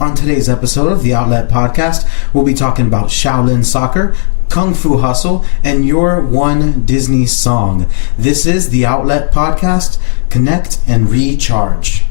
On today's episode of the Outlet Podcast, we'll be talking about Shaolin Soccer, Kung Fu Hustle, and your one Disney song. This is the Outlet Podcast. Connect and recharge.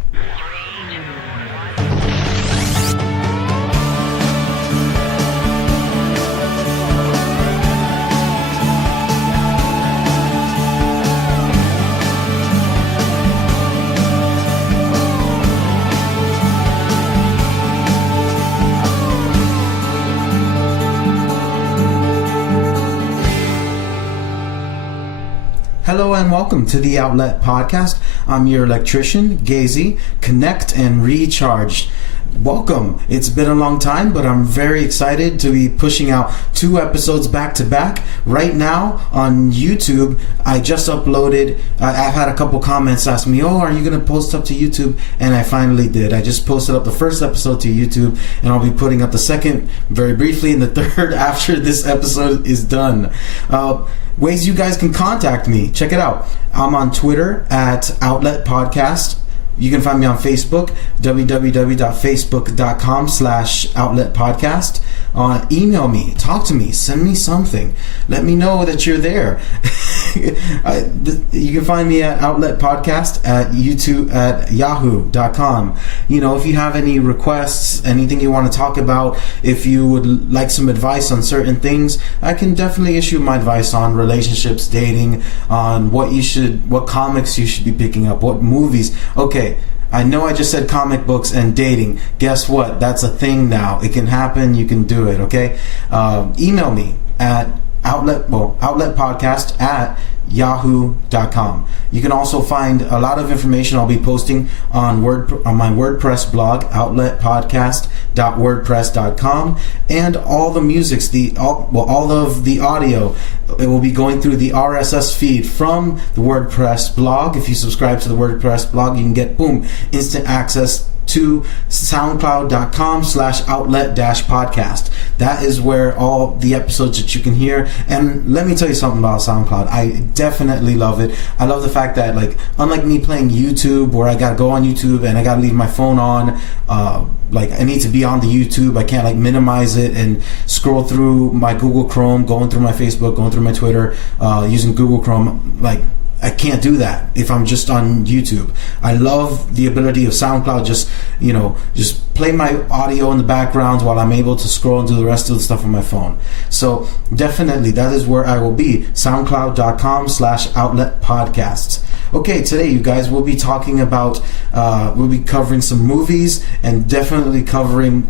Hello and welcome to the Outlet Podcast. I'm your electrician, SayGeizi. Connect and recharge. Welcome. It's been a long time, but I'm very excited to be pushing out 2 episodes back to back. Right now on YouTube, I just uploaded, I've had a couple comments ask me, are you going to post up to YouTube? And I finally did. I just posted up the first episode to YouTube, and I'll be putting up the second very briefly, and the third after this episode is done. Ways you guys can contact me. Check it out. I'm on Twitter at Outlet Podcast. You can find me on Facebook, www.facebook.com/Outlet Podcast. Email me, talk to me, send me something. Let me know that you're there. You can find me at Outlet Podcast at YouTube at yahoo.com. If you have any requests, anything you want to talk about, if you would like some advice on certain things, I can definitely issue my advice on relationships, dating, on what comics you should be picking up, what movies. Okay, I know I just said comic books and dating. Guess what? That's a thing now. It can happen. You can do it, okay? Email me at outletpodcast at yahoo.com. You can also find a lot of information I'll be posting on my WordPress blog, outletpodcast.wordpress.com, and all the musics, all of the audio. It will be going through the RSS feed from the WordPress blog. If you subscribe to the WordPress blog, you can get instant access to soundcloud.com/outlet-podcast. That is where all the episodes that you can hear. And let me tell you something about SoundCloud. I definitely love it. I love the fact that, unlike me playing YouTube, where I gotta go on YouTube and I gotta leave my phone on, I need to be on the YouTube. I can't minimize it and scroll through my Google Chrome, going through my Facebook, going through my Twitter, using Google Chrome. I can't do that if I'm just on YouTube. I love the ability of SoundCloud. Just play my audio in the background while I'm able to scroll and do the rest of the stuff on my phone. So definitely that is where I will be. SoundCloud.com/Outlet Podcasts. Okay, today you guys will be talking about, we'll be covering some movies and definitely covering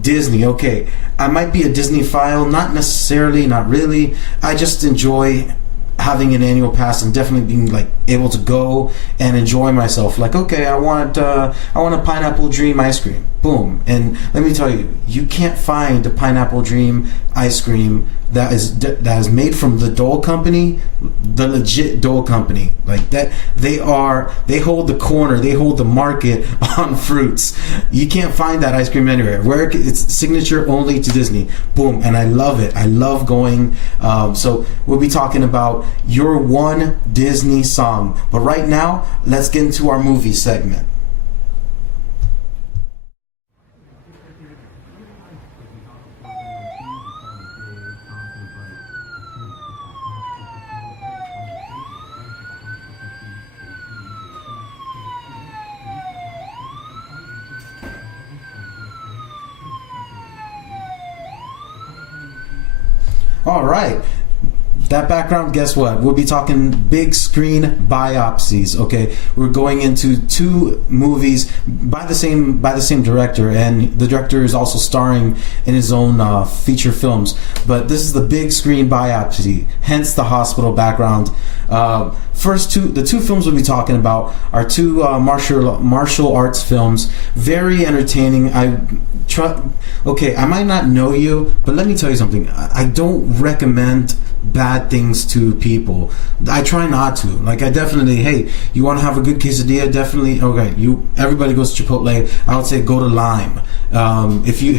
Disney. Okay, I might be a Disney file, not necessarily, not really. I just enjoy having an annual pass and definitely being able to go and enjoy myself. Okay, I want a Pineapple Dream ice cream. Boom. And let me tell you, you can't find a Pineapple Dream ice cream that is made from the Dole Company, the legit Dole Company. That they hold the corner, they hold the market on fruits. You can't find that ice cream anywhere. Where it's signature only to Disney. Boom. And I love it. I love going. So we'll be talking about your one Disney song. But right now, let's get into our movie segment. All right. That background, guess what? We'll be talking big screen biopsies. Okay, we're going into 2 movies by the same director, and the director is also starring in his own feature films. But this is the big screen biopsy, hence the hospital background. The 2 films we'll be talking about are 2 martial arts films. Very entertaining. Okay, I might not know you, but let me tell you something. I don't recommend bad things to people. I try not to. I definitely, hey, you want to have a good quesadilla? Definitely, okay. Everybody goes to Chipotle. I would say go to Lime. If you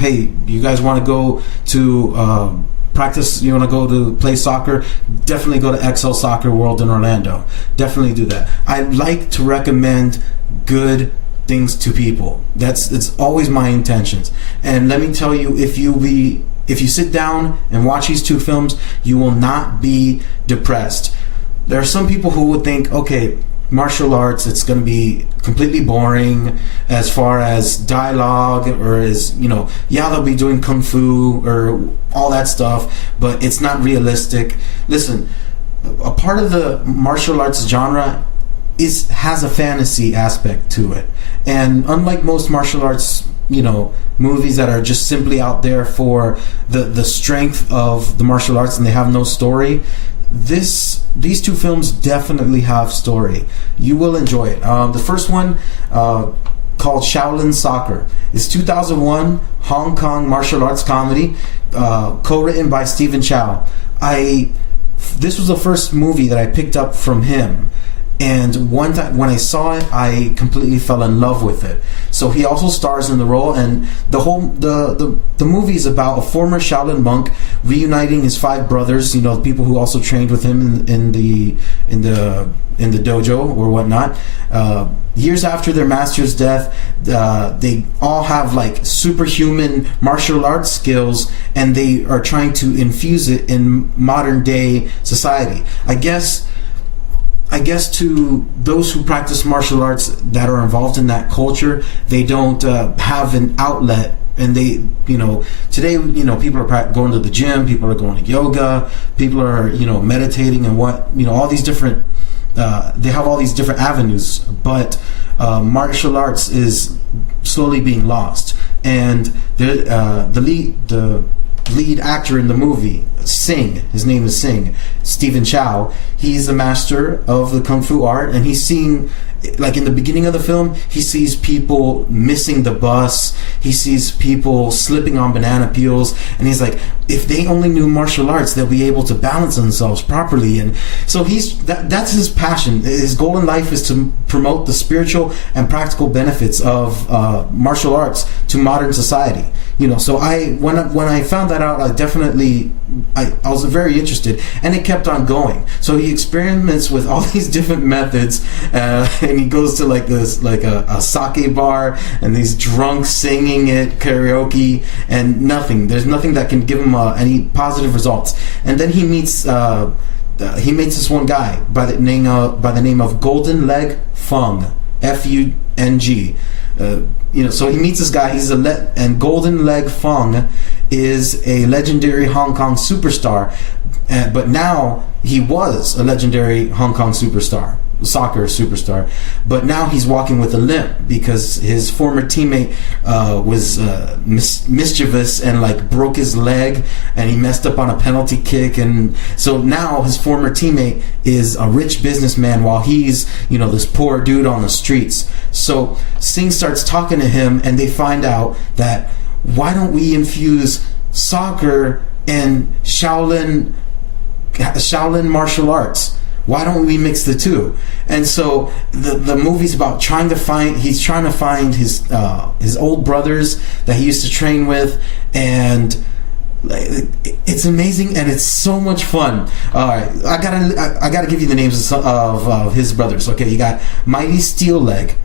guys want to go to practice, you want to go to play soccer, definitely go to XL Soccer World in Orlando. Definitely do that. I like to recommend good things to people. It's always my intentions. And let me tell you, if you sit down and watch these two films, you will not be depressed. There are some people who would think, okay, martial arts, it's going to be completely boring as far as dialogue, or as, they'll be doing kung fu or all that stuff, but it's not realistic. Listen, a part of the martial arts genre has a fantasy aspect to it. And unlike most martial arts, movies that are just simply out there for the strength of the martial arts and they have no story, these two films definitely have story. You will enjoy it. The first one, called Shaolin Soccer, is 2001 Hong Kong martial arts comedy, co-written by Stephen Chow. This was the first movie that I picked up from him. And one time when I saw it, I completely fell in love with it. So he also stars in the role, and the movie is about a former Shaolin monk reuniting his 5 brothers. The people who also trained with him in the dojo or whatnot. Years after their master's death, they all have like superhuman martial arts skills, and they are trying to infuse it in modern day society. I guess to those who practice martial arts that are involved in that culture, they don't have an outlet. And they, today, people are going to the gym, people are going to yoga, people are, meditating and all these different, they have all these different avenues. But martial arts is slowly being lost. And the lead actor in the movie, his name is Stephen Chow, he's a master of the kung fu art, and he's seeing, like in the beginning of the film, he sees people missing the bus, he sees people slipping on banana peels, and he's like, if they only knew martial arts, they'll be able to balance themselves properly. And so that's his passion. His goal in life is to promote the spiritual and practical benefits of martial arts to modern society. So when I found that out, I was very interested, and it kept on going. So he experiments with all these different methods, and he goes to a sake bar, and these drunks singing it karaoke, and there's nothing that can give him any positive results. And then he meets this one guy by the name of Golden Leg Fung, Fung. So he meets this guy. And Golden Leg Fung is a legendary Hong Kong superstar, but now he was a legendary Hong Kong soccer superstar, but now he's walking with a limp because his former teammate was mischievous and broke his leg, and he messed up on a penalty kick, and so now his former teammate is a rich businessman while he's this poor dude on the streets. So Singh starts talking to him, and they find out that, why don't we infuse soccer and Shaolin martial arts? Why don't we mix the two? And so the movie's about he's trying to find his old brothers that he used to train with, and it's amazing, and it's so much fun. All right, I gotta give you the names of his brothers. Okay, you got Mighty Steel Leg,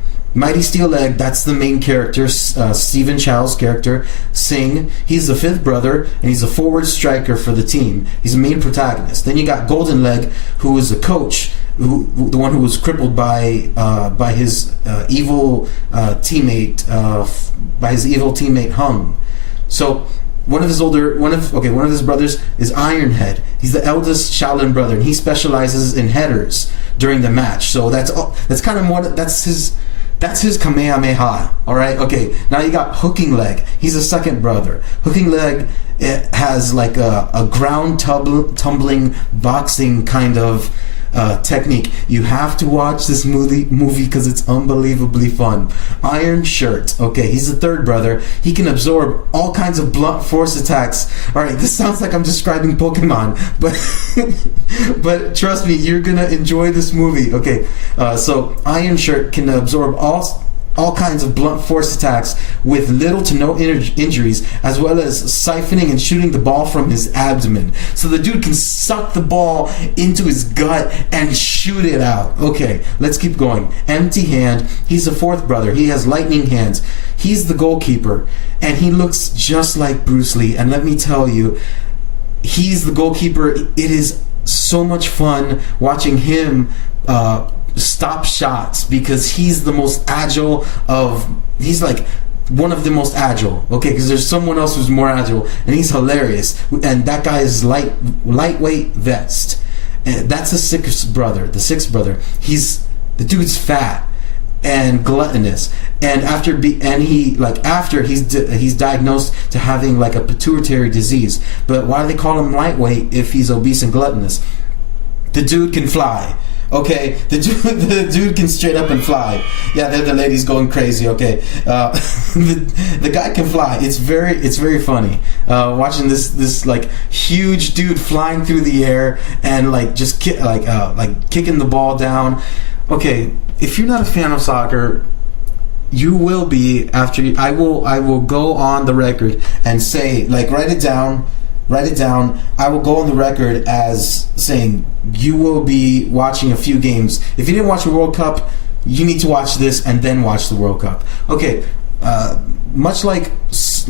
that's the main character, Stephen Chow's character, Singh. He's the 5th brother, and he's a forward striker for the team. He's the main protagonist. Then you got Golden Leg, who is a coach, the one who was crippled by his evil teammate, Hung. So one of his brothers is Ironhead. He's the eldest Shaolin brother, and he specializes in headers during the match. So that's his Kamehameha. All right. Okay. Now you got Hooking Leg. He's a 2nd brother. Hooking Leg has a ground tumbling boxing kind of technique. You have to watch this movie because it's unbelievably fun. Iron Shirt. Okay, he's the 3rd brother. He can absorb all kinds of blunt force attacks. All right, this sounds like I'm describing Pokemon, but trust me, you're gonna enjoy this movie. Okay, so Iron Shirt can absorb all kinds of blunt force attacks with little to no injuries, as well as siphoning and shooting the ball from his abdomen. So the dude can suck the ball into his gut and shoot it out. Okay, let's keep going. Empty hand. He's a fourth brother. He has lightning hands. He's the goalkeeper, and he looks just like Bruce Lee. And let me tell you, he's the goalkeeper. It is so much fun watching him stop shots, because he's the most agile he's like one of the most agile, okay, because there's someone else who's more agile, and he's hilarious, and that guy is lightweight vest, and that's the sixth brother. He's the dude's fat and gluttonous, and after he's diagnosed to having like a pituitary disease. But why do they call him lightweight if he's obese and gluttonous? The dude can fly. Okay, the dude can straight up and fly. Yeah, the lady's going crazy. Okay, the guy can fly. It's very funny watching this like huge dude flying through the air and like just kicking the ball down. Okay, if you're not a fan of soccer, you will be after. I will go on the record and say, like, write it down. I will go on the record as saying you will be watching a few games. If you didn't watch the World Cup, you need to watch this and then watch the World Cup. Okay, much like his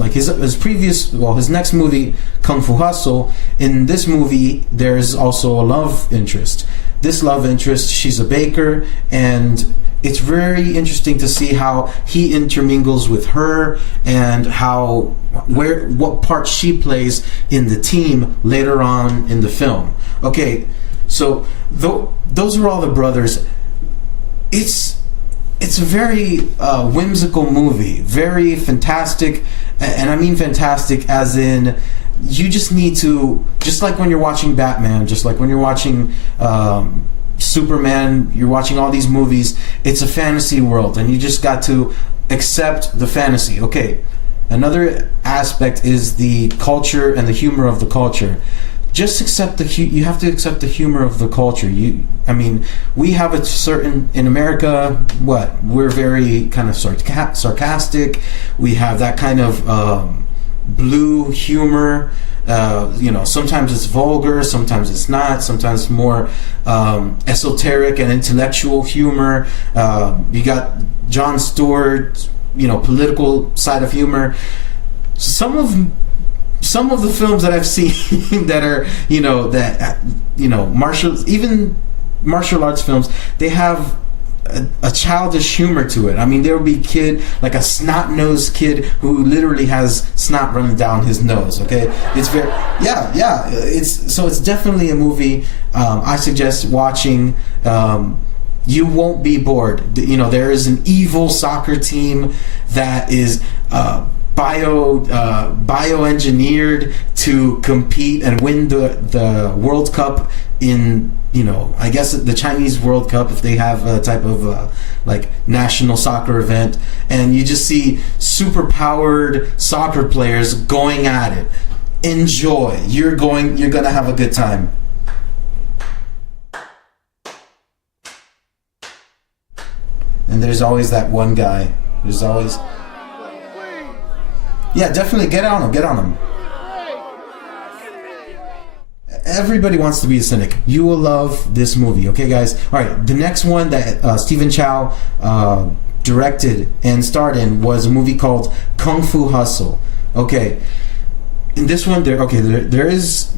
next movie, Kung Fu Hustle. In this movie, there's also a love interest. This love interest, she's a baker, and it's very interesting to see how he intermingles with her and what part she plays in the team later on in the film. Okay, so those are all the brothers. It's a very whimsical movie, very fantastic, and I mean fantastic as in you just need to, just like when you're watching Batman, just like when you're watching Superman, you're watching all these movies, it's a fantasy world, and you just got to accept the fantasy. Okay, another aspect is the culture and the humor of the culture. Just accept you have to accept the humor of the culture. We have a certain, in America, we're very kind of sarcastic. We have that kind of blue humor. Sometimes it's vulgar, sometimes it's not, sometimes more esoteric and intellectual humor. You got Jon Stewart, political side of humor. Some of the films that I've seen that are martial arts films, they have a childish humor to it. I mean, there will be like a snot-nosed kid who literally has snot running down his nose. Okay, it's very It's definitely a movie I suggest watching. You won't be bored. There is an evil soccer team that is bioengineered to compete and win the World Cup in, I guess the Chinese World Cup, if they have a type of national soccer event, and you just see super powered soccer players going at it. Enjoy. You're gonna have a good time. And there's always that one guy. There's always... Yeah, definitely get on him. Everybody wants to be a cynic. You will love this movie, okay, guys? All right, the next one that Stephen Chow directed and starred in was a movie called Kung Fu Hustle. Okay, in this one, there's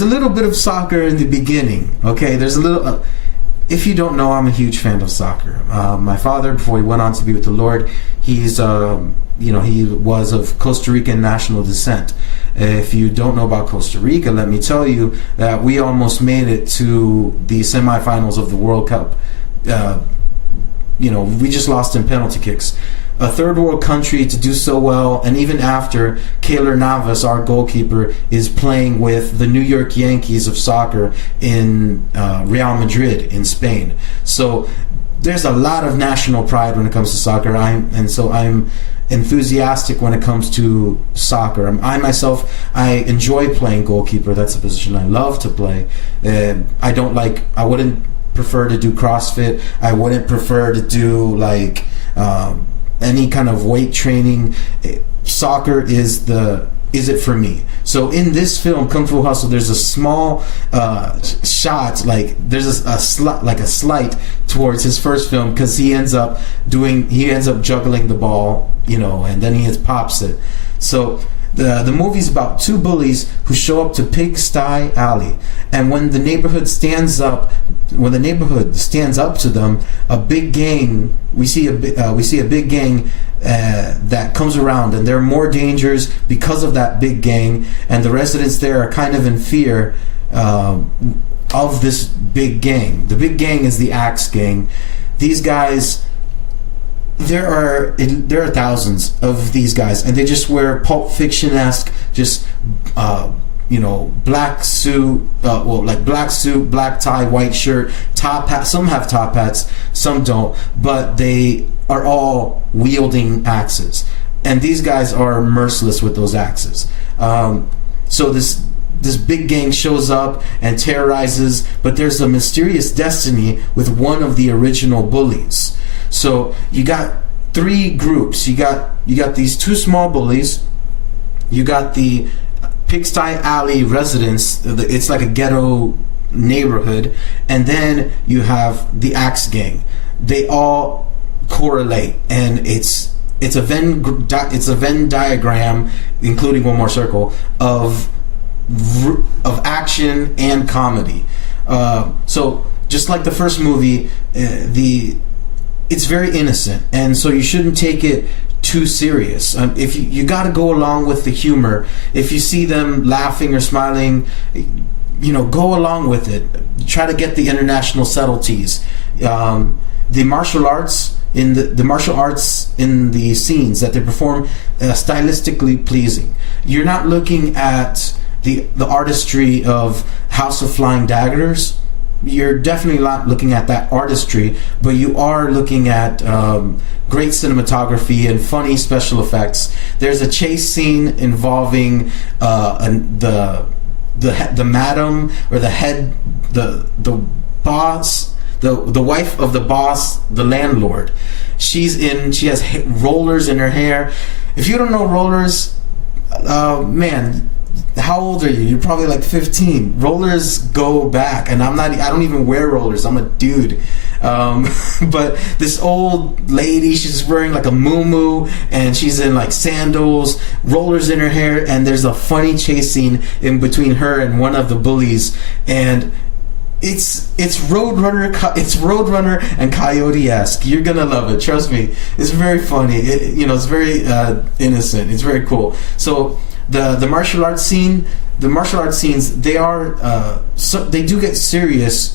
a little bit of soccer in the beginning. Okay, there's a little. If you don't know, I'm a huge fan of soccer. My father, before he went on to be with the Lord, he's he was of Costa Rican national descent. If you don't know about Costa Rica, let me tell you that we almost made it to the semifinals of the World Cup. We just lost in penalty kicks. A third world country to do so well, and even after, Keylor Navas, our goalkeeper, is playing with the New York Yankees of soccer in Real Madrid in Spain. So there's a lot of national pride when it comes to soccer. I'm enthusiastic when it comes to soccer. I myself, I enjoy playing goalkeeper. That's a position I love to play. I wouldn't prefer to do CrossFit. I wouldn't prefer to do any kind of weight training, soccer is it for me. So in this film, Kung Fu Hustle, there's a small shot, like there's a slight towards his first film, because he ends up juggling the ball, and then he pops it. So the movie's about two bullies who show up to Pigsty Alley, and when the neighborhood stands up to them, a big gang. We see a big gang that comes around, and there are more dangers because of that big gang, and the residents there are kind of in fear of this big gang. The big gang is the Axe Gang. These guys. There are thousands of these guys, and they just wear Pulp Fiction-esque, just black suit, black suit, black tie, white shirt, top hat. Some have top hats, some don't, but they are all wielding axes, and these guys are merciless with those axes. So this big gang shows up and terrorizes, but there's a mysterious destiny with one of the original bullies. So you got three groups. You got these two small bullies. You got the Pigsty Alley residents. It's like a ghetto neighborhood, and then you have the Axe Gang. They all correlate, and it's a Venn diagram, including one more circle of action and comedy. So just like the first movie, it's very innocent, and so you shouldn't take it too serious. If you got to go along with the humor. If you see them laughing or smiling, go along with it. Try to get the international subtleties. The martial arts in the scenes that they perform, stylistically pleasing. You're not looking at the artistry of House of Flying Daggers. You're definitely not looking at that artistry, but you are looking at great cinematography and funny special effects. There's a chase scene involving the madam, or the head, the boss, the wife of the boss, the landlord. She has rollers in her hair. If you don't know rollers, man. How old are you? You're probably like 15. Rollers go back, and I don't even wear rollers. I'm a dude. But this old lady, she's wearing like a muumuu, and she's in like sandals, rollers in her hair, and there's a funny chase scene in between her and one of the bullies, and it's Roadrunner and Coyote-esque. You're gonna love it, trust me. It's very funny. It's very innocent. It's very cool. So the martial arts scenes, they are they do get serious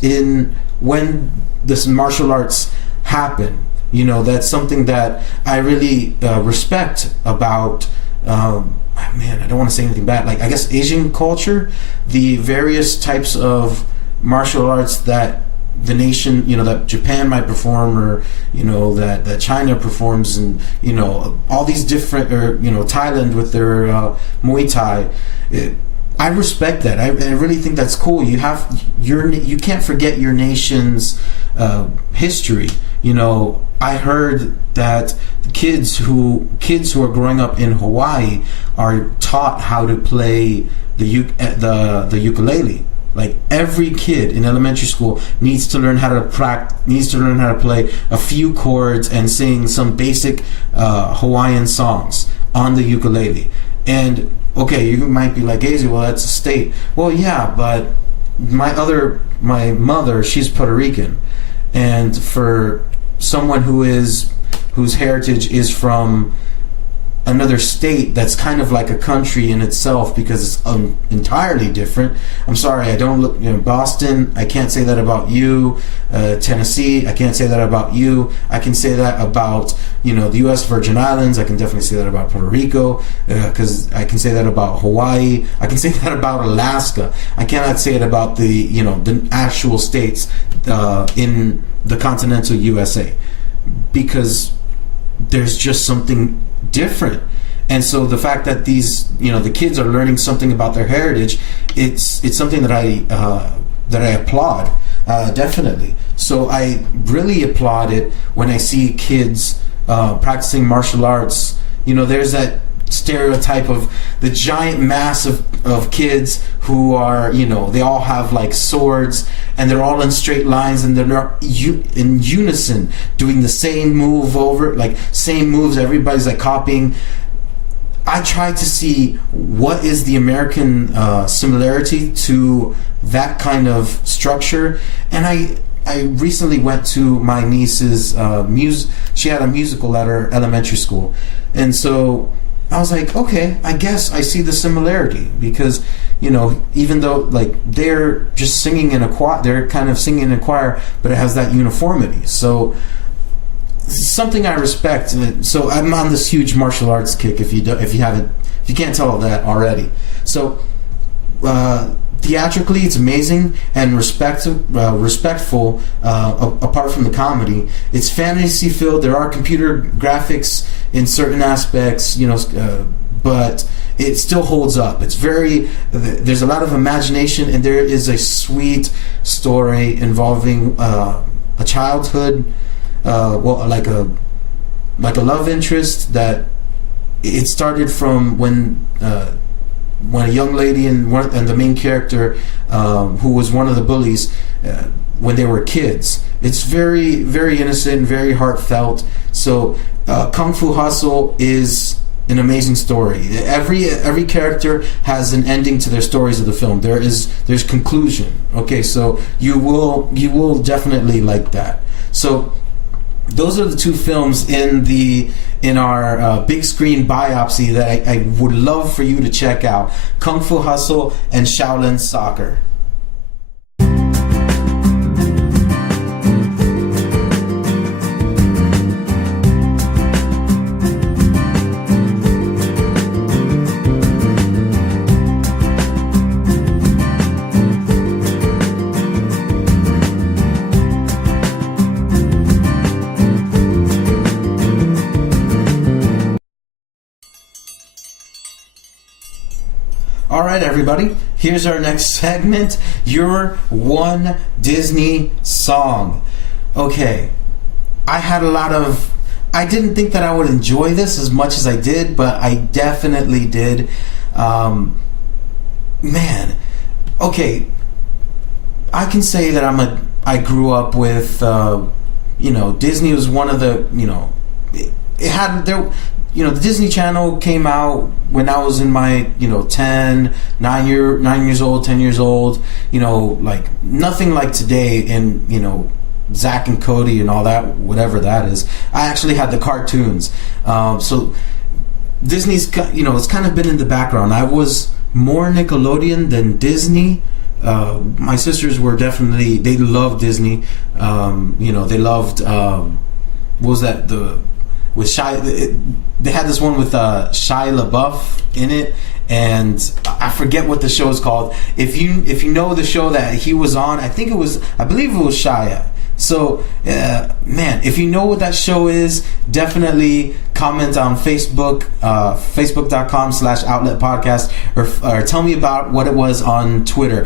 when this martial arts happen. That's something that I really respect about I don't want to say anything bad, like I guess Asian culture, the various types of martial arts that the nation, that Japan might perform, or that China performs, and all these different, or Thailand with their Muay Thai. I respect that. I really think that's cool. You can't forget your nation's history. I heard that kids who are growing up in Hawaii are taught how to play the ukulele. Like every kid in elementary school needs to learn how to play a few chords and sing some basic Hawaiian songs on the ukulele. And okay, you might be like, Geizi, well, that's a state. Well, yeah, but my mother, she's Puerto Rican, and for someone whose heritage is from another state that's kind of like a country in itself, because it's entirely different. I'm sorry, I don't look, Boston, I can't say that about you. Tennessee, I can't say that about you. I can say that about the U.S. Virgin Islands. I can definitely say that about Puerto Rico, because I can say that about Hawaii. I can say that about Alaska. I cannot say it about the the actual states in the continental USA, because there's just something different. And so the fact that these the kids are learning something about their heritage, it's something that I applaud, definitely. So I really applaud it when I see kids practicing martial arts, there's that stereotype of the giant mass of kids who are, they all have like swords and they're all in straight lines and they're in unison doing the same move over, like same moves, everybody's like copying. I tried to see what is the American similarity to that kind of structure, and I recently went to my niece's she had a musical at her elementary school, and so I was like, okay, I guess I see the similarity, because even though like they're just singing in a choir, they're kind of singing in a choir, but it has that uniformity. So something I respect. So I'm on this huge martial arts kick. If you can't tell that already. So theatrically, it's amazing and respectful. Apart from the comedy, it's fantasy filled. There are computer graphics in certain aspects, but it still holds up. There's a lot of imagination, and there is a sweet story involving a childhood, like a love interest that it started from when a young lady and the main character, who was one of the bullies, when they were kids. It's very, very innocent, very heartfelt. So Kung Fu Hustle is an amazing story. Every character has an ending to their stories of the film. There's conclusion. Okay, so you will definitely like that. So those are the two films in our big screen biopsy that I would love for you to check out: Kung Fu Hustle and Shaolin Soccer. Alright everybody, here's our next segment, your one Disney song. Okay, I didn't think that I would enjoy this as much as I did, but I definitely did. Man, okay, I can say that I grew up with, Disney was one of the, the Disney Channel came out when I was in my, 9 years old, 10 years old, like nothing like today in, Zack and Cody and all that, whatever that is. I actually had the cartoons. So Disney's, it's kind of been in the background. I was more Nickelodeon than Disney. My sisters were definitely, they loved Disney. They loved, what was that, with they had this one with Shia LaBeouf in it, and I forget what the show is called. If you know the show that he was on, I believe it was Shia. So, man, if you know what that show is, definitely comment on Facebook, facebook.com/outlet podcast, or tell me about what it was on Twitter.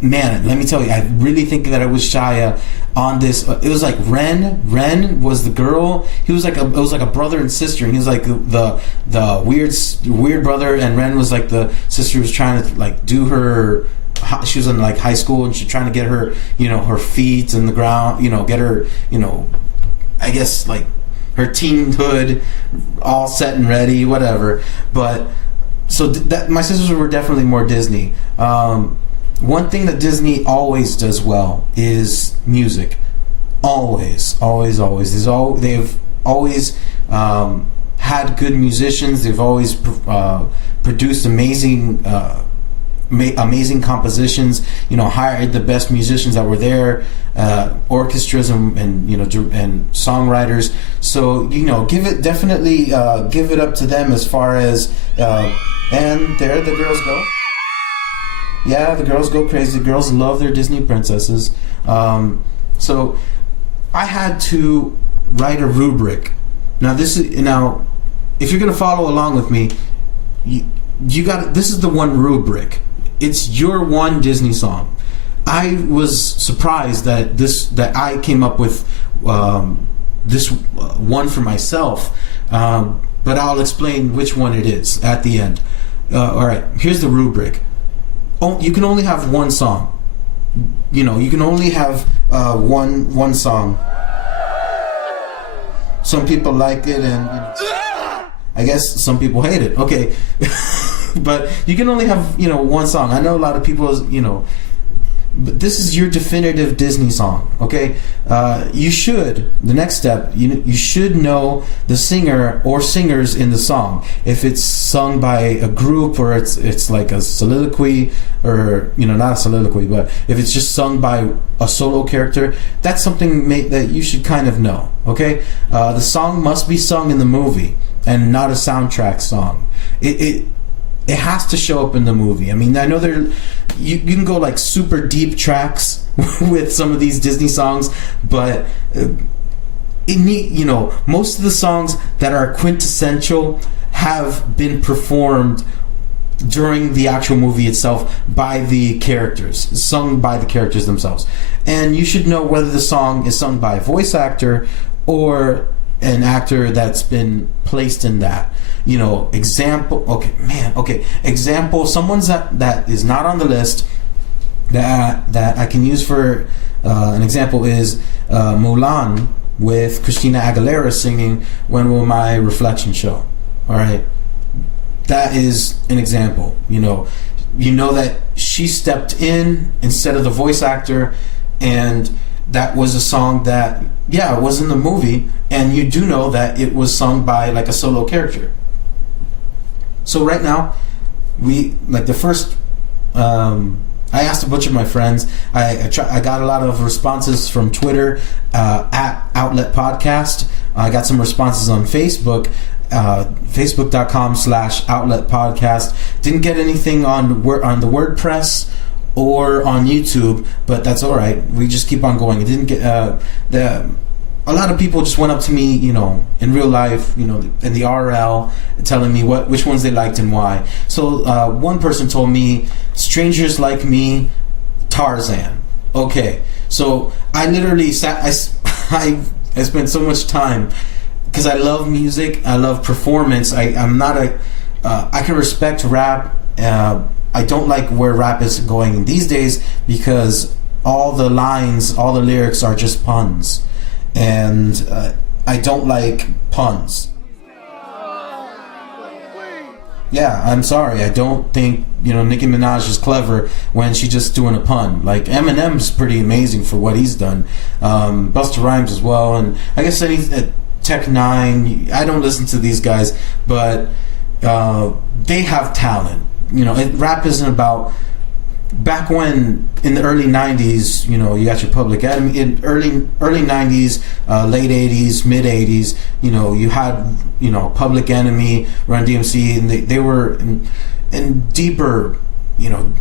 Man, let me tell you, I really think that it was Shia on this. It was like Ren was the girl. It was like a brother and sister, and he was like the weird brother, and Ren was like the sister who was trying to like do her. She was in like high school, and she's trying to get her, her feet in the ground, get her, I guess like her teenhood all set and ready, whatever. But so that my sisters were definitely more Disney. One thing that Disney always does well is music. Always. They've always had good musicians. They've always produced amazing compositions. Hired the best musicians that were there, orchestras and songwriters. So give it up to them as far as and there the girls go. Yeah, the girls go crazy. The girls love their Disney princesses. So I had to write a rubric. Now if you're gonna follow along with me, you got this is the one rubric. It's your one Disney song. I was surprised that I came up with this one for myself, but I'll explain which one it is at the end. All right, here's the rubric. You can only have one song. You can only have one song. Some people like it, and I guess some people hate it. Okay, but you can only have one song. I know a lot of people, but this is your definitive Disney song. Okay, you should. The next step, you should know the singer or singers in the song. If it's sung by a group, or it's like a soliloquy, or not a soliloquy, but if it's just sung by a solo character, that's something that you should kind of know. Okay, the song must be sung in the movie and not a soundtrack song. It has to show up in the movie. I mean, I know you can go like super deep tracks with some of these Disney songs, but most of the songs that are quintessential have been performed during the actual movie itself by the characters, sung by the characters themselves. And you should know whether the song is sung by a voice actor or an actor that's been placed in that. Example, someone's that is not on the list that I can use for an example is Mulan, with Christina Aguilera singing "When Will My Reflection Show." All right, that is an example. That she stepped in instead of the voice actor, and that was a song that it was in the movie, and you do know that it was sung by like a solo character. So right now, we like the first. I asked a bunch of my friends. I got a lot of responses from Twitter at Outlet Podcast. I got some responses on Facebook, facebook.com/Outlet Podcast. Didn't get anything on the WordPress or on YouTube, but that's all right. We just keep on going. It didn't get a lot of people just went up to me, in real life, in the RL, telling me which ones they liked and why. So one person told me, "Strangers Like Me, Tarzan." Okay, so I literally sat. I spent so much time because I love music. I love performance. I'm not I can respect rap. I don't like where rap is going these days because all the lines, all the lyrics are just puns. And I don't like puns. Yeah, I'm sorry. I don't think Nicki Minaj is clever when she's just doing a pun. Like Eminem's pretty amazing for what he's done. Busta Rhymes as well, and I guess Tech Nine. I don't listen to these guys, but they have talent. Rap isn't about. Back when in the early 90s, you got your Public Enemy. In early 90s, late 80s, mid 80s, you had Public Enemy, Run DMC, and they were in deeper,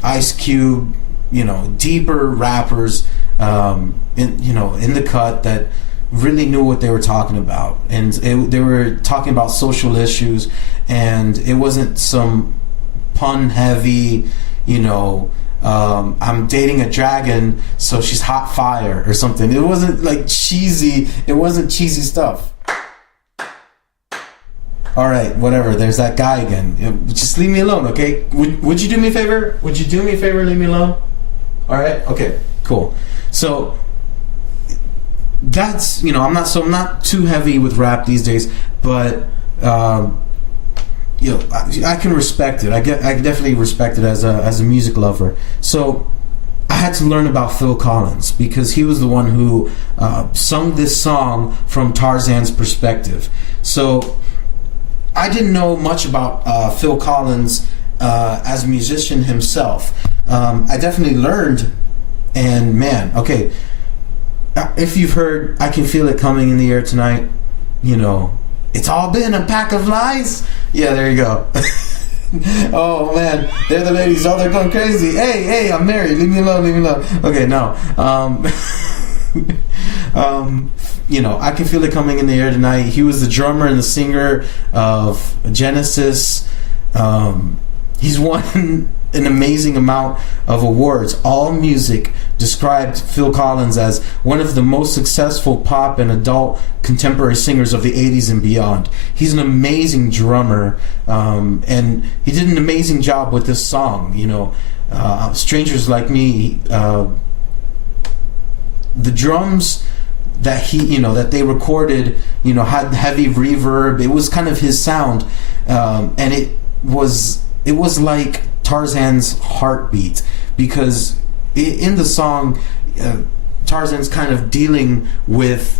Ice Cube, deeper rappers, in the cut that really knew what they were talking about, and they were talking about social issues, and it wasn't some pun heavy, I'm dating a dragon, so she's hot fire or something. It wasn't like cheesy. It wasn't cheesy stuff. All right, whatever. There's that guy again. Just leave me alone, okay? Would you do me a favor? Would you do me a favor? Leave me alone. All right. Okay. Cool. So that's I'm not too heavy with rap these days, but. I can respect it. I definitely respect it as a music lover. So I had to learn about Phil Collins because he was the one who sung this song from Tarzan's perspective. So I didn't know much about Phil Collins as a musician himself. I definitely learned, and man, okay. If you've heard "I Can Feel It Coming in the Air Tonight," it's all been a pack of lies. Yeah, there you go. Oh man, they're the ladies. Oh, they're going crazy. Hey, I'm married. Leave me alone. Okay, no. I Can Feel It Coming in the Air Tonight. He was the drummer and the singer of Genesis. He's won an amazing amount of awards. AllMusic described Phil Collins as one of the most successful pop and adult contemporary singers of the 80s and beyond. He's an amazing drummer, and he did an amazing job with this song. Strangers Like Me, the drums that that they recorded, had heavy reverb. It was kind of his sound, and it was like Tarzan's heartbeat, because in the song, Tarzan's kind of dealing with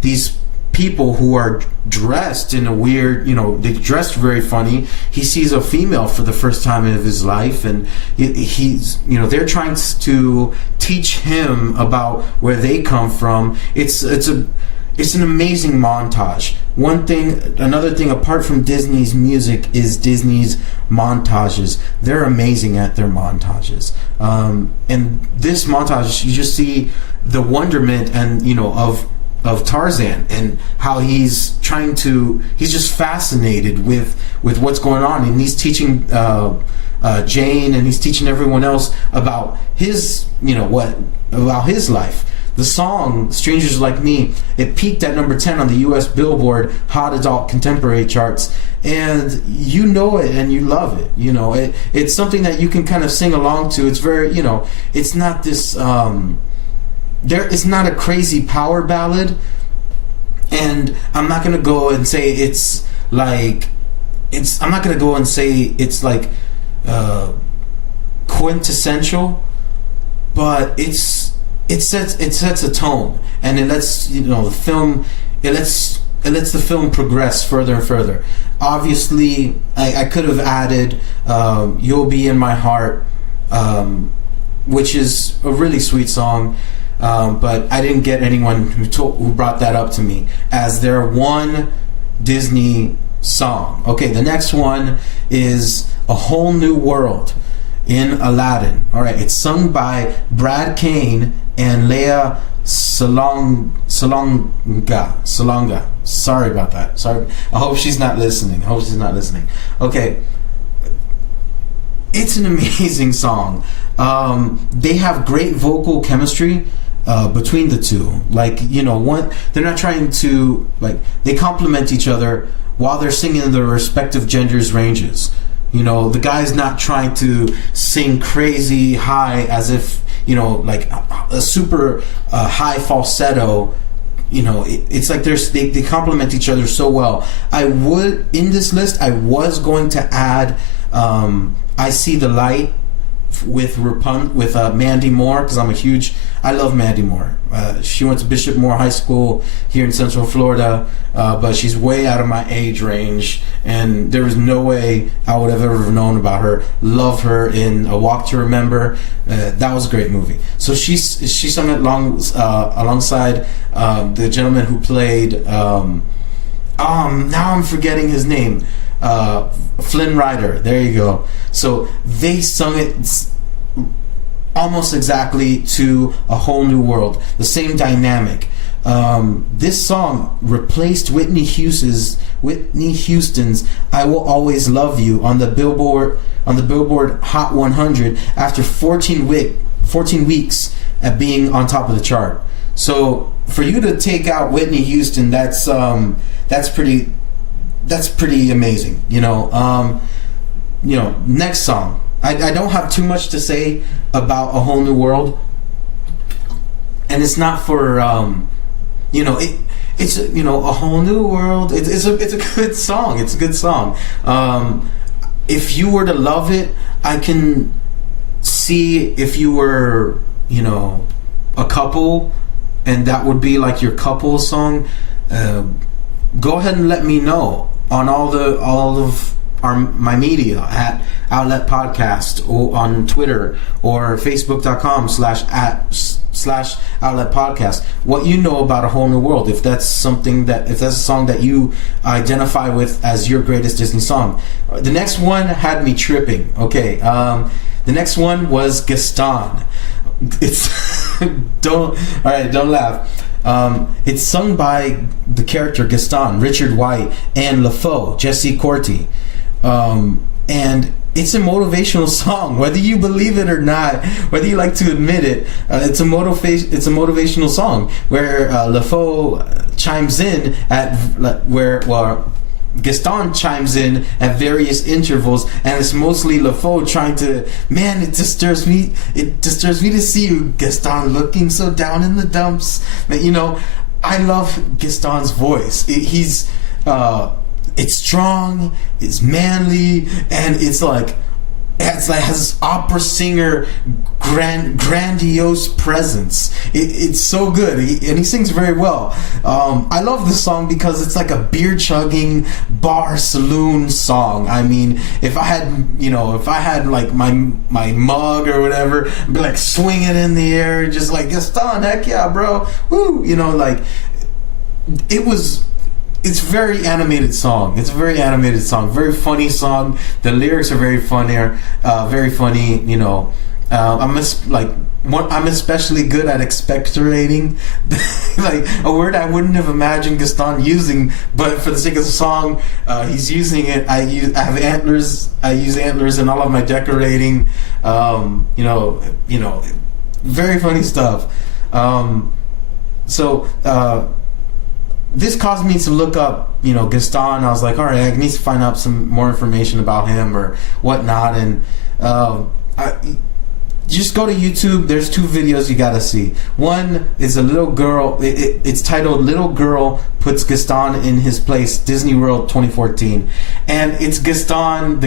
these people who are dressed in a weird, they dressed very funny. He sees a female for the first time in his life, and he's they're trying to teach him about where they come from. It's an amazing montage. Another thing apart from Disney's music is Disney's montages. They're amazing at their montages. And this montage, you just see the wonderment and of Tarzan, and how he's just fascinated with what's going on, and he's teaching Jane, and he's teaching everyone else about his about his life. The song Strangers Like Me, it peaked at number 10 on the US Billboard Hot Adult Contemporary charts, and you know it and you love it. It's something that you can kind of sing along to. It's very, it's not this it's not a crazy power ballad, and I'm not gonna go and say it's like quintessential, but it sets a tone, and it lets the film progress further and further. Obviously, I could have added "You'll Be in My Heart," which is a really sweet song. But I didn't get anyone who brought that up to me as their one Disney song. Okay, the next one is "A Whole New World" in Aladdin. All right, it's sung by Brad Kane and Lea Salonga. Sorry about that. Sorry. I hope she's not listening. Okay. It's an amazing song. They have great vocal chemistry between the two. They're not trying to, they complement each other while they're singing in their respective genders' ranges. The guy's not trying to sing crazy high as if, like a super high falsetto. It's like they complement each other so well. In this list, I was going to add "I See the Light" with Mandy Moore, because I love Mandy Moore. She went to Bishop Moore High School here in Central Florida, but she's way out of my age range, and there was no way I would have ever known about her. Love her in A Walk to Remember. That was a great movie. So she sung it alongside the gentleman who played now I'm forgetting his name. Flynn Rider. There you go. So they sung it almost exactly to "A Whole New World." The same dynamic. This song replaced Whitney Houston's "I Will Always Love You" on the Billboard Hot 100 after 14 weeks at being on top of the chart. So for you to take out Whitney Houston, that's pretty amazing. Next song. I don't have too much to say about "A Whole New World," and it's not for it's a whole new world. It's a good song. It's a good song. If you were to love it, I can see if you were a couple, and that would be like your couple song. Go ahead and let me know on all of my media at Outlet Podcast, or on Twitter, or Facebook.com/@/Outlet Podcast, what you know about "A Whole New World." If that's a song that you identify with as your greatest Disney song. The next one had me tripping. Okay, the next one was Gaston. Don't laugh. It's sung by the character Gaston, Richard White, and LaFoe, Jesse Corti. and it's a motivational song, whether you believe it or not, whether you like to admit it. It's a motivational song where LeFou chimes in at Gaston chimes in at various intervals, and it's mostly LeFou trying to, man, it disturbs me to see you, Gaston, looking so down in the dumps. But, you know, I love Gaston's voice. It's strong, it's manly, and it's like has this opera singer grandiose presence. It's so good, and he sings very well. I love this song because it's like a beer chugging bar saloon song. I mean, if I had like my mug or whatever, I'd be like swing it in the air, just like, Gaston, heck yeah, bro, woo, you know, like it's a very animated song. It's a very animated song, very funny song. The lyrics are very funny. You know, I'm especially good at expectorating, like a word I wouldn't have imagined Gaston using, but for the sake of the song, he's using it. I have antlers. I use antlers in all of my decorating. You know, very funny stuff. This caused me to look up, you know, Gaston. I was like, all right, I need to find out some more information about him or whatnot. And just go to YouTube. There's 2 videos you gotta see. One is a little girl. It's titled "Little Girl Puts Gaston in His Place," Disney World 2014, and it's Gaston,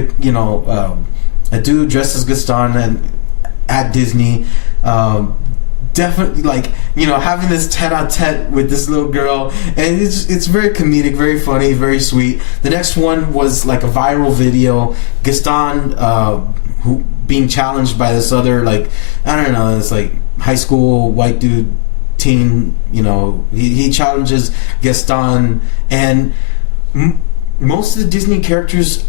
a dude dressed as Gaston and at Disney. Definitely, like, you know, having this tete-a-tete with this little girl, and it's very comedic, very funny, very sweet. The next one was like a viral video, Gaston who being challenged by this other, like, I don't know, it's like high school white dude teen, you know, he challenges Gaston, and most of the Disney characters,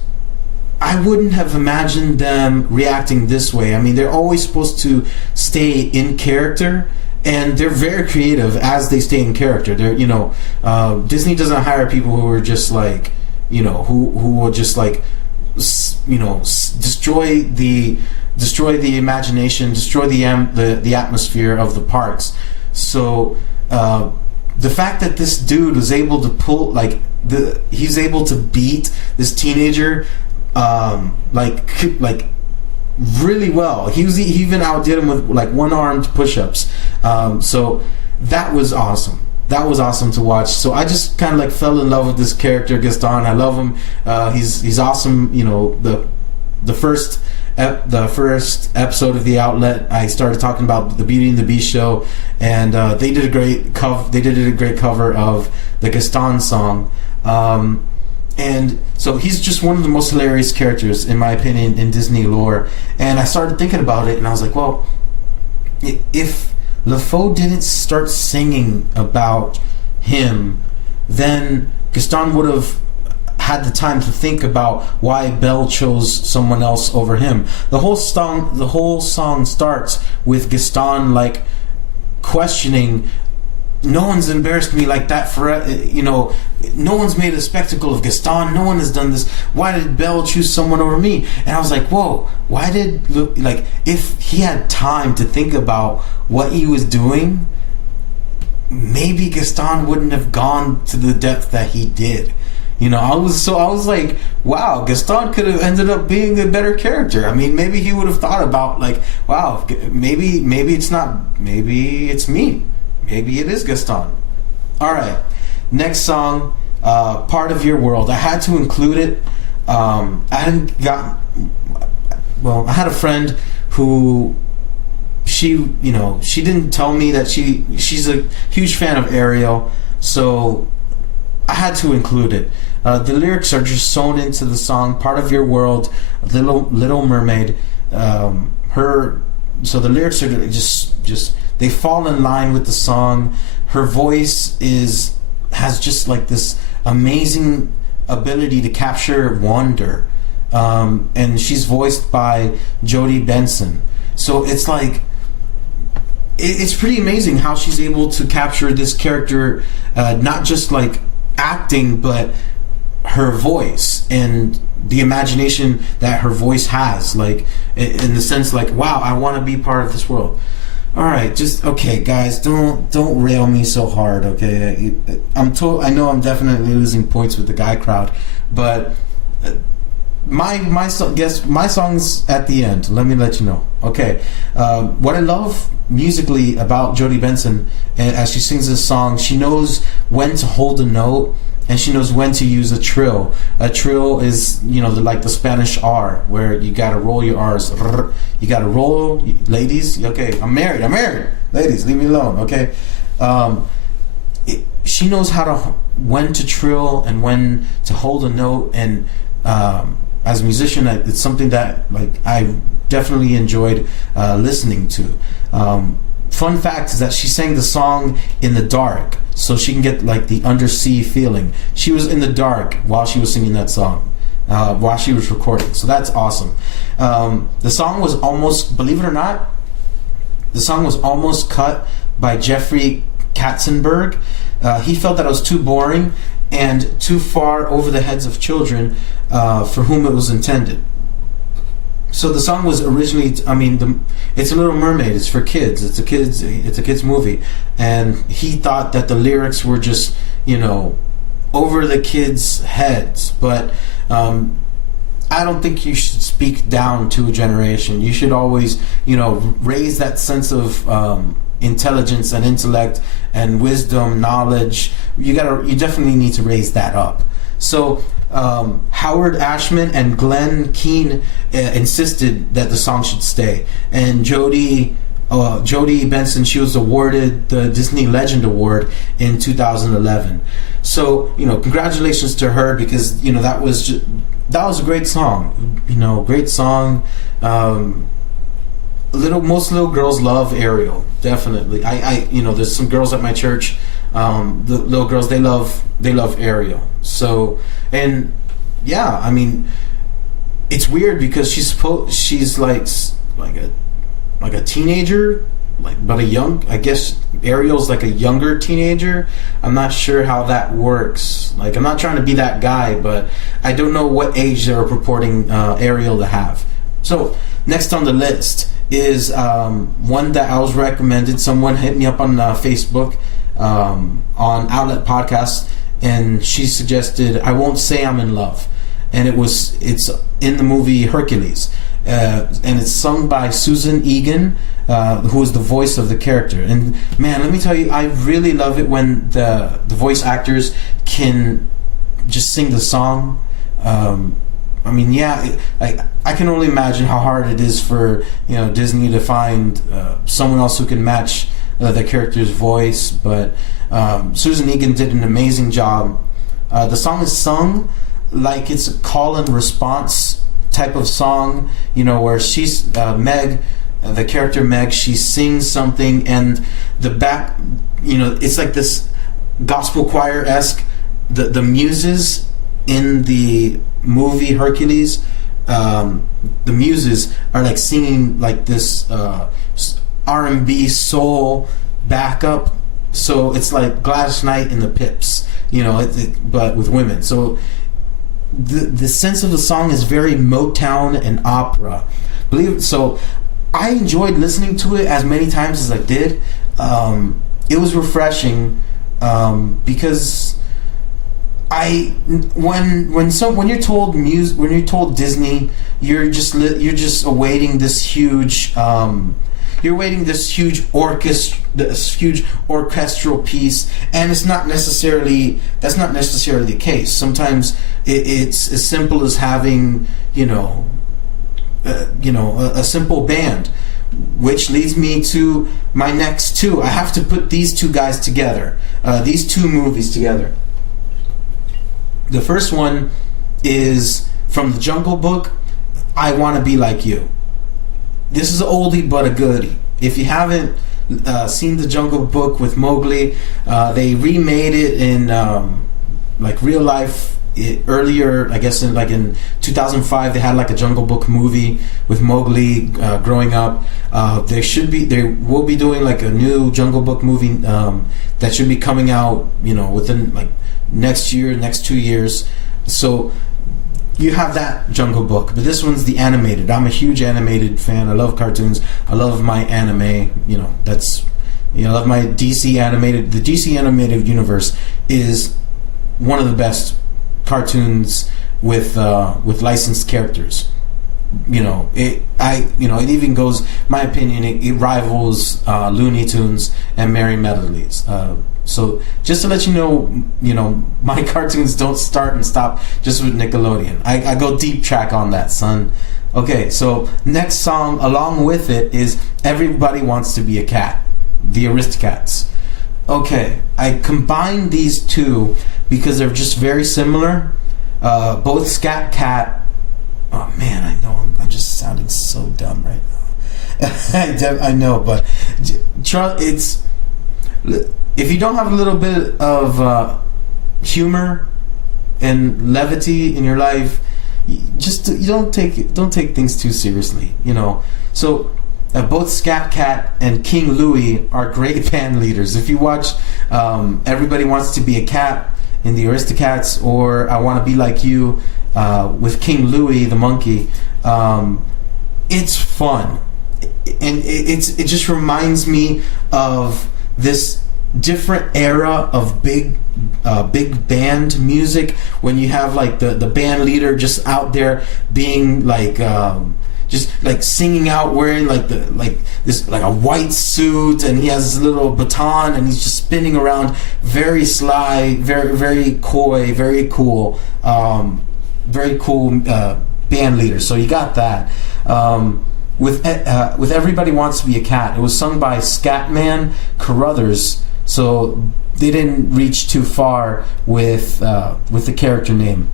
I wouldn't have imagined them reacting this way. I mean, they're always supposed to stay in character, and they're very creative as they stay in character. They're, you know, Disney doesn't hire people who are just like, you know, who will just like, you know, destroy the imagination, destroy the atmosphere of the parks. So the fact that this dude was able to pull, like, he's able to beat this teenager. Like really well. He even outdid him with like one-armed push-ups. So that was awesome. That was awesome to watch. So I just kind of like fell in love with this character, Gaston. I love him. He's awesome. You know, the first episode of The Outlet, I started talking about the Beauty and the Beast show, and they did a great cover of the Gaston song. And so he's just one of the most hilarious characters, in my opinion, in Disney lore. And I started thinking about it, and I was like, well, if LeFou didn't start singing about him, then Gaston would have had the time to think about why Belle chose someone else over him. The whole song starts with Gaston like questioning, no one's embarrassed me like that for, you know, no one's made a spectacle of Gaston, no one has done this, why did Belle choose someone over me? And I was like, whoa, why did, like, if he had time to think about what he was doing, maybe Gaston wouldn't have gone to the depth that he did. You know, I was like, wow, Gaston could have ended up being a better character. I mean, maybe he would have thought about, like, wow, maybe it's not, maybe it's me. Maybe it is Gaston. Alright, next song, Part of Your World. I had to include it. I had a friend who, she didn't tell me that she's a huge fan of Ariel, so I had to include it. The lyrics are just sewn into the song, Part of Your World, Little Mermaid. So the lyrics are just they fall in line with the song. Her voice has just like this amazing ability to capture wonder, and she's voiced by Jodi Benson. So it's like it's pretty amazing how she's able to capture this character, not just like acting, but her voice and the imagination that her voice has, like in the sense like, wow, I want to be part of this world. All right, just okay, guys. Don't rail me so hard, okay? I know I'm definitely losing points with the guy crowd, but my songs at the end. Let me let you know, okay? What I love musically about Jodi Benson, and as she sings this song, she knows when to hold a note, and she knows when to use a trill. A trill is, like the Spanish R, where you gotta roll your R's. You gotta roll, ladies. Okay, I'm married. Ladies, leave me alone. Okay, she knows when to trill and when to hold a note. And as a musician, it's something that I definitely enjoyed listening to. Fun fact is that she sang the song in the dark, so she can get the undersea feeling. She was in the dark while she was singing that song, while she was recording. So that's awesome. The song was almost, believe it or not, the song was almost cut by Jeffrey Katzenberg. He felt that it was too boring and too far over the heads of children for whom it was intended. So the song was originally, it's a Little Mermaid. It's for kids. It's a kids movie, and he thought that the lyrics were just, over the kids' heads. But I don't think you should speak down to a generation. You should always, raise that sense of intelligence and intellect and wisdom, knowledge. You definitely need to raise that up. So Howard Ashman and Glenn Keane insisted that the song should stay, and Jodi Benson, she was awarded the Disney Legend Award in 2011. So congratulations to her, because that was a great song. Great song. Most little girls love Ariel. Definitely. I there's some girls at my church. The little girls, they love Ariel. So, and yeah, it's weird because she's like a teenager, but I guess Ariel's like a younger teenager. I'm not sure how that works. I'm not trying to be that guy, but I don't know what age they were purporting Ariel to have. So next on the list is one that I was recommended. Someone hit me up on Facebook, on Outlet Podcast, and she suggested I Won't Say I'm in Love, and it's in the movie Hercules, and it's sung by Susan Egan, who is the voice of the character. And man, let me tell you, I really love it when the voice actors can just sing the song. I can only imagine how hard it is for Disney to find someone else who can match the character's voice, but Susan Egan did an amazing job. The song is sung like it's a call and response type of song, where she's Meg, the character Meg, she sings something, and the back, it's like this gospel choir-esque. The muses in the movie Hercules, the muses are singing this R&B soul backup. So it's like Gladys Knight and the Pips, but with women. So the sense of the song is very Motown and opera. So I enjoyed listening to it as many times as I did. It was refreshing because when you're told Disney, you're just awaiting this huge orchestral piece, and that's not necessarily the case. Sometimes it's as simple as having a simple band, which leads me to my next two. I have to put these two guys together, these two movies together. The first one is from The Jungle Book, I Want to Be Like You. This is an oldie but a goodie. If you haven't seen The Jungle Book with Mowgli, they remade it in real life earlier. I guess in 2005 they had a Jungle Book movie with Mowgli growing up. They will be doing a new Jungle Book movie that should be coming out within next 2 years. So you have that Jungle Book, but this one's the animated. I'm a huge animated fan. I love cartoons. I love my anime. I love my DC animated. The DC animated universe is one of the best cartoons with licensed characters. It even goes, my opinion, it rivals Looney Tunes and Merry Melodies. So just to let you know, my cartoons don't start and stop just with Nickelodeon. I go deep track on that, son. Okay, so next song along with it is Everybody Wants to Be a Cat, the Aristocats. Okay, I combined these two because they're just very similar. Both Scat Cat. Oh man, I know I'm just sounding so dumb right now. I know, but it's, if you don't have a little bit of humor and levity in your life, you don't take things too seriously. So both Scat Cat and King Louie are great band leaders. If you watch Everybody Wants to Be a Cat in the Aristocats, or I Want to Be Like You with King Louie the monkey, it's fun, and it just reminds me of this different era of big band music, when you have like the band leader just out there being like just like singing out, wearing like a white suit, and he has his little baton and he's just spinning around, very sly, very very coy, very cool, band leader. So you got that. With Everybody Wants to Be a Cat, it was sung by Scatman Carruthers, so they didn't reach too far with the character name.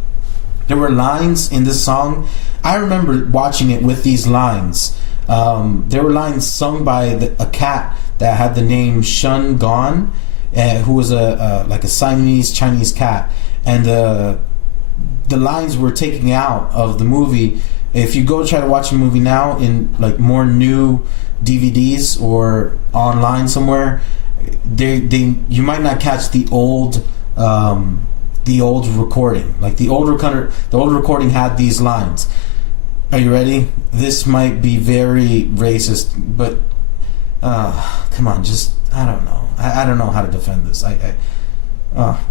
There were lines in this song. I remember watching it with these lines. There were lines sung by a cat that had the name Shun Gon, who was like a Siamese Chinese cat, and the lines were taken out of the movie. If you go try to watch a movie now in like more new DVDs or online somewhere, you might not catch the old recording. Like the old recording had these lines. Are you ready? This might be very racist, but come on, just I don't know. I don't know how to defend this.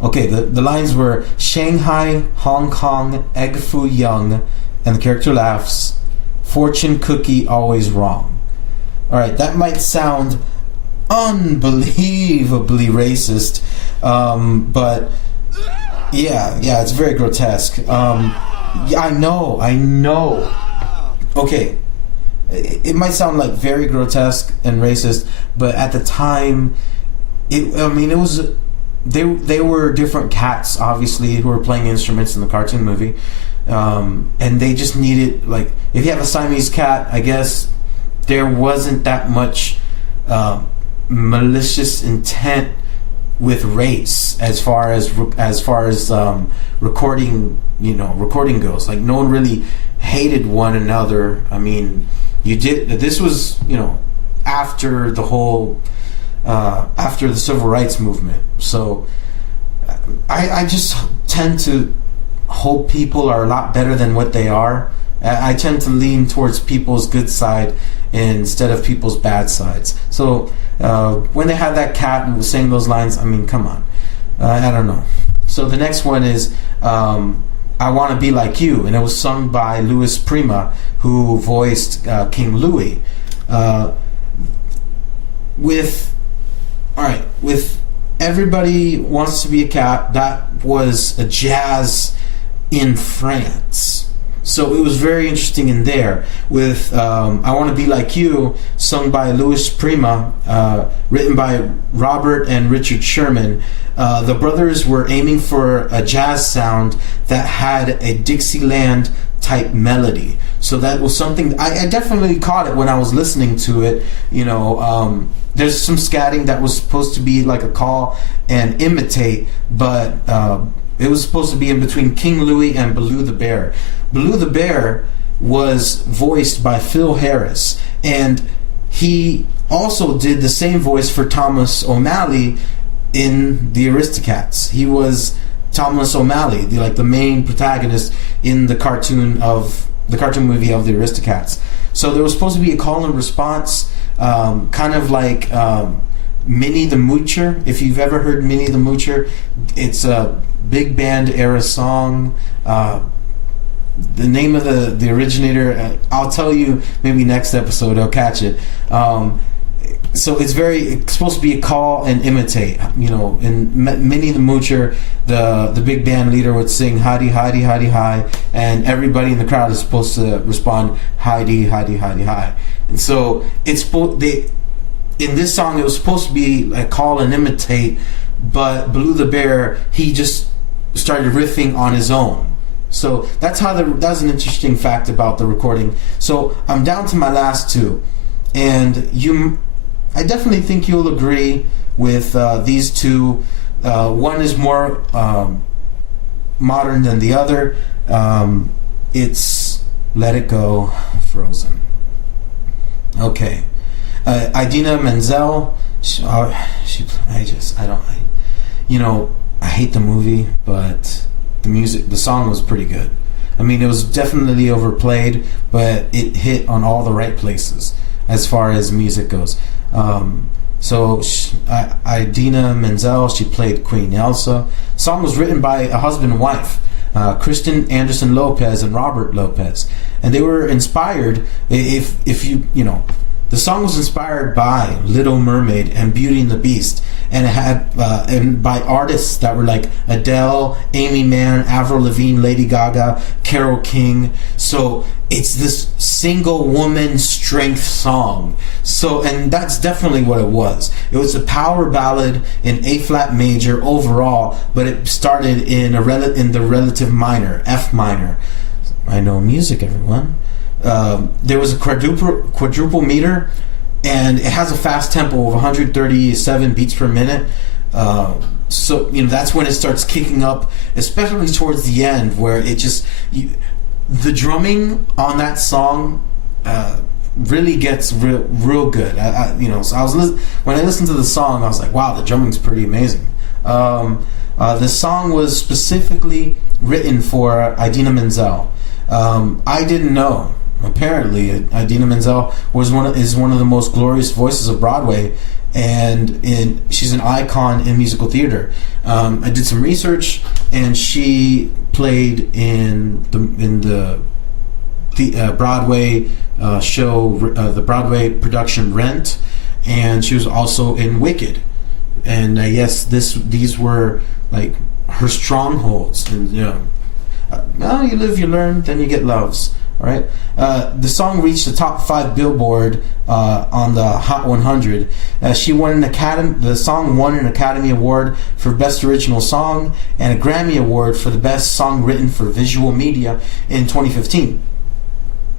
Okay, the lines were Shanghai, Hong Kong, Egg Foo Young, and the character laughs, fortune cookie always wrong. Alright, that might sound unbelievably racist, but yeah, it's very grotesque. I know. Okay, it might sound like very grotesque and racist, but at the time, it was. They were different cats, obviously, who were playing instruments in the cartoon movie, and they just needed, like, if you have a Siamese cat, I guess there wasn't that much malicious intent with race as far as recording goes. Like, no one really hated one another. I mean, this was after the whole after the civil rights movement. So I just tend to hope people are a lot better than what they are. I tend to lean towards people's good side instead of people's bad sides. So when they had that cat and was saying those lines, I mean, come on. I don't know. So the next one is I Want to Be Like You, and it was sung by Louis Prima, who voiced King Louie. With Everybody Wants to Be a Cat, that was a jazz in France. So it was very interesting in there. With I Want to Be Like You, sung by Louis Prima, written by Robert and Richard Sherman, the brothers were aiming for a jazz sound that had a Dixieland type melody. So that was something I definitely caught it when I was listening to it. There's some scatting that was supposed to be like a call and imitate, but it was supposed to be in between King Louie and Baloo the Bear. Baloo the Bear was voiced by Phil Harris, and he also did the same voice for Thomas O'Malley in the Aristocats. He was Thomas O'Malley, the main protagonist in the cartoon movie of the Aristocats. So there was supposed to be a call and response, kind of like Minnie the Moocher. If you've ever heard Minnie the Moocher, it's a big band era song. The name of the originator, I'll tell you maybe next episode. I'll catch it. So it's supposed to be a call and imitate. In Minnie the Moocher, the big band leader would sing "Heidi, Heidi, Heidi, hi," and everybody in the crowd is supposed to respond "Heidi, Heidi, Heidi, hi." And so in this song, it was supposed to be a call and imitate, but Blue the Bear, he just started riffing on his own. So that's an interesting fact about the recording. So I'm down to my last two, and I definitely think you'll agree with these two. One is more modern than the other. It's "Let It Go," Frozen. Okay, Idina Menzel. I hate the movie, but the song was pretty good. I mean, it was definitely overplayed, but it hit on all the right places as far as music goes. Idina Menzel, she played Queen Elsa. The song was written by a husband and wife, Kristen Anderson Lopez and Robert Lopez, and they were inspired. The song was inspired by Little Mermaid and Beauty and the Beast, and it had and by artists that were like Adele, Amy Mann, Avril Lavigne, Lady Gaga, Carole King. So it's this single woman strength song. So, and that's definitely what it was. It was a power ballad in A flat major overall, but it started in the relative minor, F minor. I know music, everyone. There was a quadruple meter, and it has a fast tempo of 137 beats per minute. So that's when it starts kicking up, especially towards the end, where it just the drumming on that song really gets real good. So when I listened to the song, I was like, wow, the drumming's pretty amazing. The song was specifically written for Idina Menzel. I didn't know. Apparently, Idina Menzel is one of the most glorious voices of Broadway, and she's an icon in musical theater. I did some research, and she played in the Broadway show, the Broadway production Rent, and she was also in Wicked. And I guess these were like her strongholds. And you live, you learn, then you get loves. All right. The song reached the top 5 Billboard on the Hot 100. The song won an Academy Award for Best Original Song and a Grammy Award for the Best Song Written for Visual Media in 2015.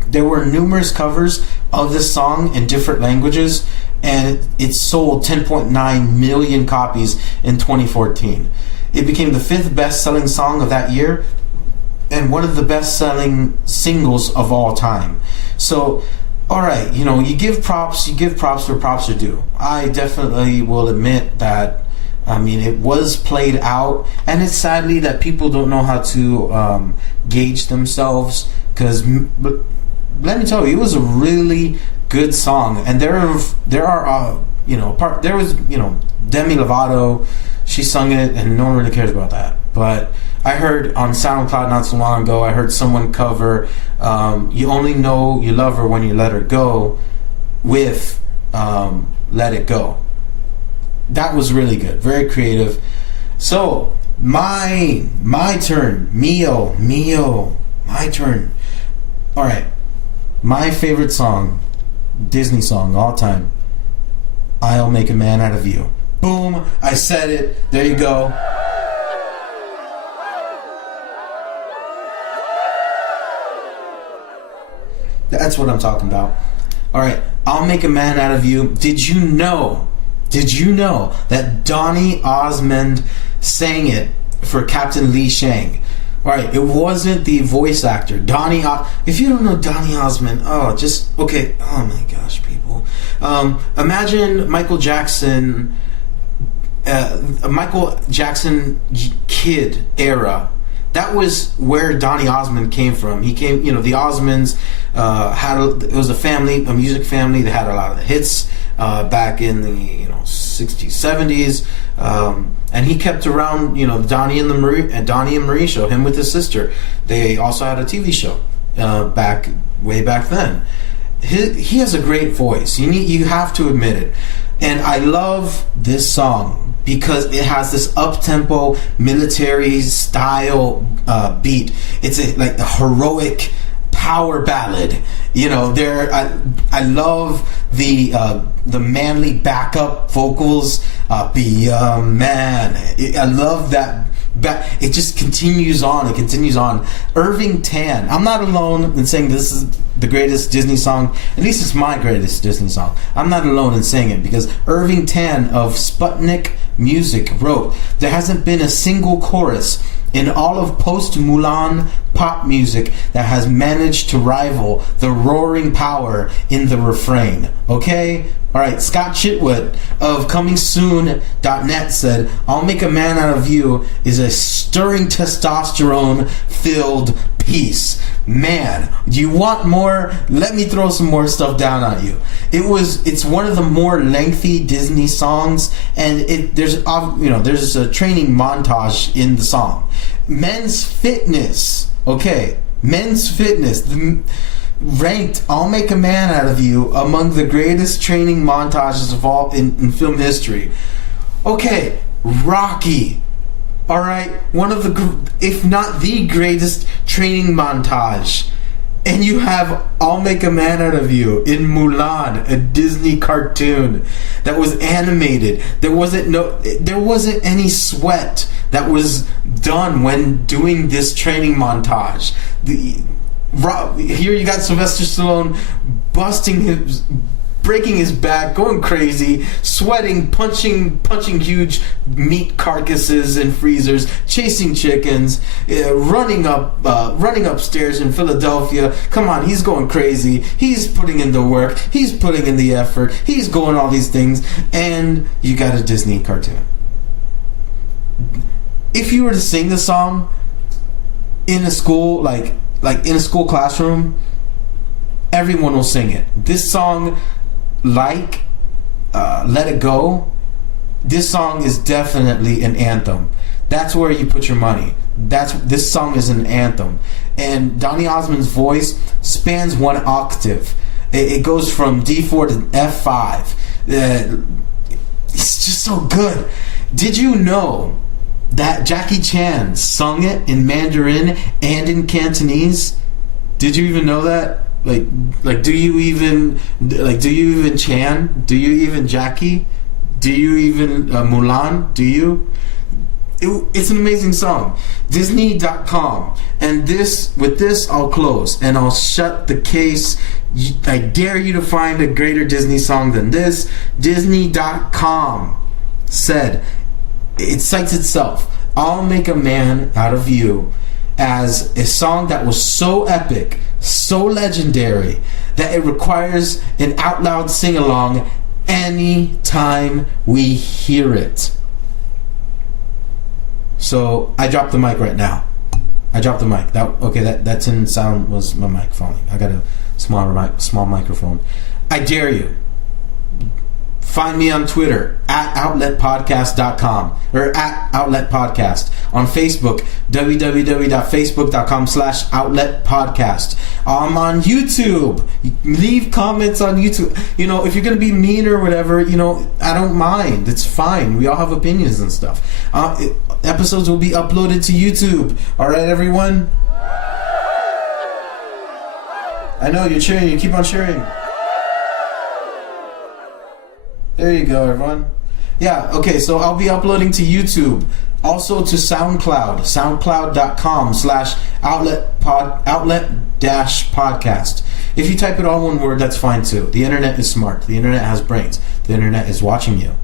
There were numerous covers of this song in different languages, and it sold 10.9 million copies in 2014. It became the 5th best-selling song of that year, and one of the best-selling singles of all time. So, all right, you give props where props are due. I definitely will admit that, it was played out, and it's sadly that people don't know how to gauge themselves, because let me tell you, it was a really good song, and there was Demi Lovato, she sung it, and no one really cares about that, but I heard on SoundCloud not so long ago, I heard someone cover You Only Know You Love Her When You Let Her Go with Let It Go. That was really good. Very creative. So, my turn. Mio. My turn. Alright. My favorite song, Disney song, all time, I'll Make a Man Out of You. Boom. I said it. There you go. That's what I'm talking about. All right, I'll Make a Man Out of You. Did you know that Donny Osmond sang it for Captain Lee Shang? All right, it wasn't the voice actor. If you don't know Donny Osmond, okay. Oh my gosh, people. Imagine Michael Jackson Kid era that was where Donny Osmond came from. He came, the Osmonds it was a music family that had a lot of hits back in the 60s, 70s, and he kept around Donny and Marie show, him with his sister. They also had a TV show way back then. He has a great voice. You have to admit it. And I love this song because it has this up-tempo military style beat. It's like the heroic power ballad. I love the manly backup vocals. Be a man. I love that. It just continues on. It continues on. Irving Tan. I'm not alone in saying this is the greatest Disney song. At least it's my greatest Disney song. I'm not alone in saying it because Irving Tan of Sputnik Music wrote, "There hasn't been a single chorus in all of post-Mulan pop music that has managed to rival the roaring power in the refrain." Okay? Alright, Scott Chitwood of ComingSoon.net said, "I'll Make a Man Out of You is a stirring testosterone-filled piece. Man, do you want more? Let me throw some more stuff down on you." It's one of the more lengthy Disney songs, and there's a training montage in the song. Men's Fitness, ranked "I'll Make a Man Out of You" among the greatest training montages of all in film history. Okay, Rocky. Alright, one of the, if not the greatest training montage. And you have "I'll Make a Man Out of You" in Mulan, a Disney cartoon that was animated. There wasn't any sweat that was done when doing this training montage. Here you got Sylvester Stallone breaking his back, going crazy, sweating, punching huge meat carcasses in freezers, chasing chickens, running upstairs in Philadelphia. Come on, he's going crazy. He's putting in the work. He's putting in the effort. He's going all these things, and you got a Disney cartoon. If you were to sing the song in a school, like in a school classroom, everyone will sing it. This song, Let It Go, this song is definitely an anthem. That's where you put your money. This song is an anthem. And Donny Osmond's voice spans one octave. It goes from D4 to F5. It's just so good. Did you know that Jackie Chan sung it in Mandarin and in Cantonese? Did you even know that? Like, do you even Chan? Do you even Jackie? Do you even Mulan? Do you? It's an amazing song. Disney.com. And with this I'll close and I'll shut the case. I dare you to find a greater Disney song than this. Disney.com said, it cites itself, "I'll Make a Man Out of You," as a song that was so epic, so legendary, that it requires an out loud sing along anytime we hear it. So I dropped the mic right now. I dropped the mic. That tin sound was my mic falling. I got a small microphone. I dare you. Find me on Twitter at outletpodcast.com or at outletpodcast. On Facebook, www.facebook.com/outletpodcast. I'm on YouTube. Leave comments on YouTube. If you're going to be mean or whatever, I don't mind. It's fine. We all have opinions and stuff. Episodes will be uploaded to YouTube. All right, everyone? I know you're cheering. You keep on cheering. There you go, everyone. Yeah, okay, so I'll be uploading to YouTube. Also to SoundCloud. SoundCloud.com/outlet-podcast. If you type it all one word, that's fine too. The internet is smart. The internet has brains. The internet is watching you.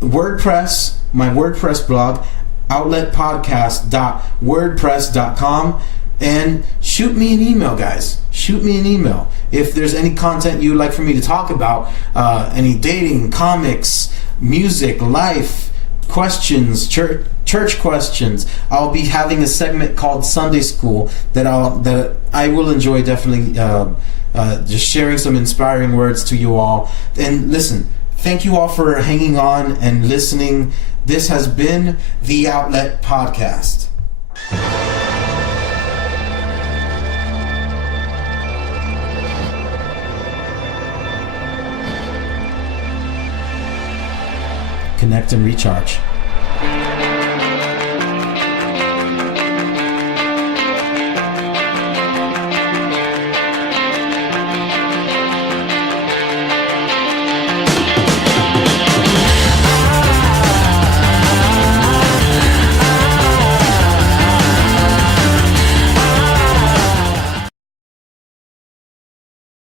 WordPress, my WordPress blog, outletpodcast.wordpress.com. And shoot me an email, guys. Shoot me an email. If there's any content you'd like for me to talk about, any dating, comics, music, life, questions, church church questions. I'll be having a segment called Sunday School that I will enjoy definitely just sharing some inspiring words to you all. And listen, thank you all for hanging on and listening. This has been The Outlet Podcast. Connect and recharge.